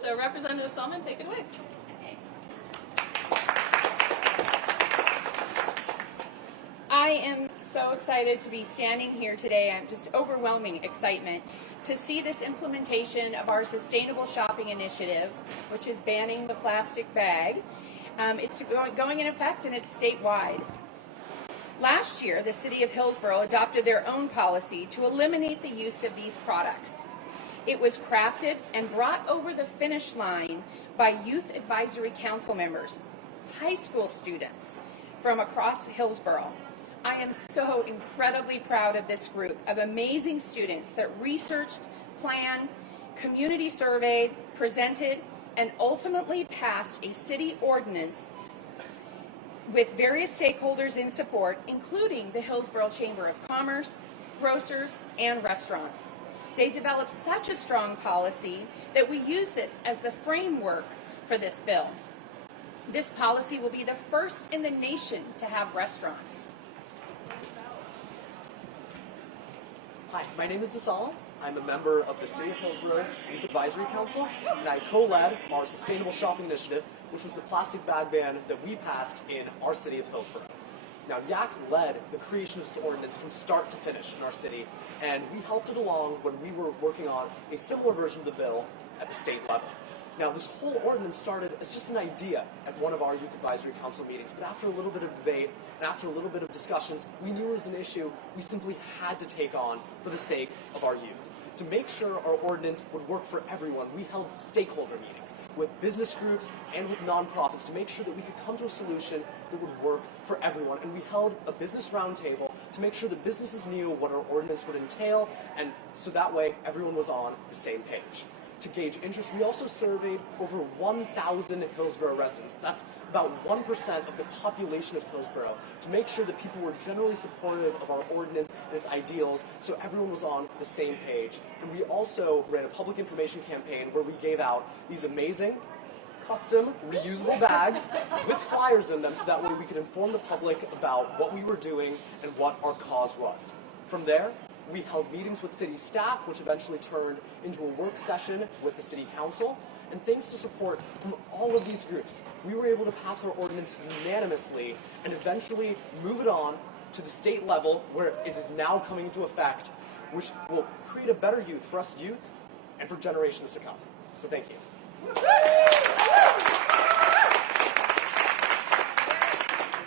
So Representative Salmon, take it away. I am so excited to be standing here today. I'm just overwhelming excitement to see this implementation of our Sustainable Shopping Initiative, which is banning the plastic bag. It's going in effect and it's statewide. Last year, the City of Hillsborough adopted their own policy to eliminate the use of these products. It was crafted and brought over the finish line by Youth Advisory Council members, high school students from across Hillsborough. I am so incredibly proud of this group of amazing students that researched, planned, community surveyed, presented, and ultimately passed a city ordinance with various stakeholders in support, including the Hillsborough Chamber of Commerce, grocers, and restaurants. They developed such a strong policy that we use this as the framework for this bill. This policy will be the first in the nation to have restaurants. Hi, my name is DeSala. I'm a member of the City of Hillsborough's Youth Advisory Council, and I co-led our Sustainable Shopping Initiative, which was the plastic bag ban that we passed in our City of Hillsborough. Now, YAC led the creation of this ordinance from start to finish in our city, and we helped it along when we were working on a similar version of the bill at the state level. Now, this whole ordinance started as just an idea at one of our Youth Advisory Council meetings, but after a little bit of debate and after a little bit of discussions, we knew it was an issue we simply had to take on for the sake of our youth. To make sure our ordinance would work for everyone, we held stakeholder meetings with business groups and with nonprofits to make sure that we could come to a solution that would work for everyone. And we held a business roundtable to make sure that businesses knew what our ordinance would entail, and so that way everyone was on the same page. To gauge interest, we also surveyed over 1,000 Hillsborough residents. That's about 1% of the population of Hillsborough, to make sure that people were generally supportive of our ordinance and its ideals, so everyone was on the same page. And we also ran a public information campaign where we gave out these amazing custom reusable bags with flyers in them, so that way we could inform the public about what we were doing and what our cause was. From there, we held meetings with city staff, which eventually turned into a work session with the city council. And thanks to support from all of these groups, we were able to pass our ordinance unanimously and eventually move it on to the state level, where it is now coming into effect, which will create a better youth for us youth and for generations to come. So thank you. We're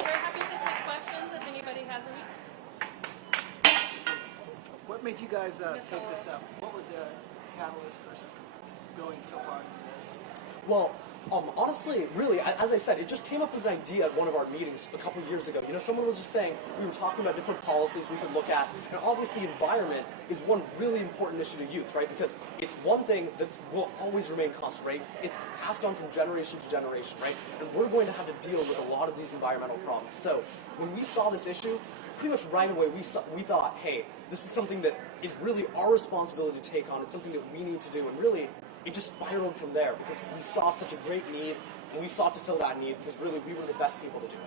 happy to take questions if anybody has any. What made you guys take this up? What was the catalyst for going so far into this? Well, honestly, really, as I said, it just came up as an idea at one of our meetings a couple of years ago. You know, someone was just saying, we were talking about different policies we could look at, and obviously the environment is one really important issue to youth, right? Because it's one thing that will always remain constant, right? It's passed on from generation to generation, right? And we're going to have to deal with a lot of these environmental problems. So when we saw this issue, pretty much right away we thought, hey, this is something that is really our responsibility to take on. It's something that we need to do, and really, it just spiraled from there because we saw such a great need, and we sought to fill that need because really we were the best people to do it.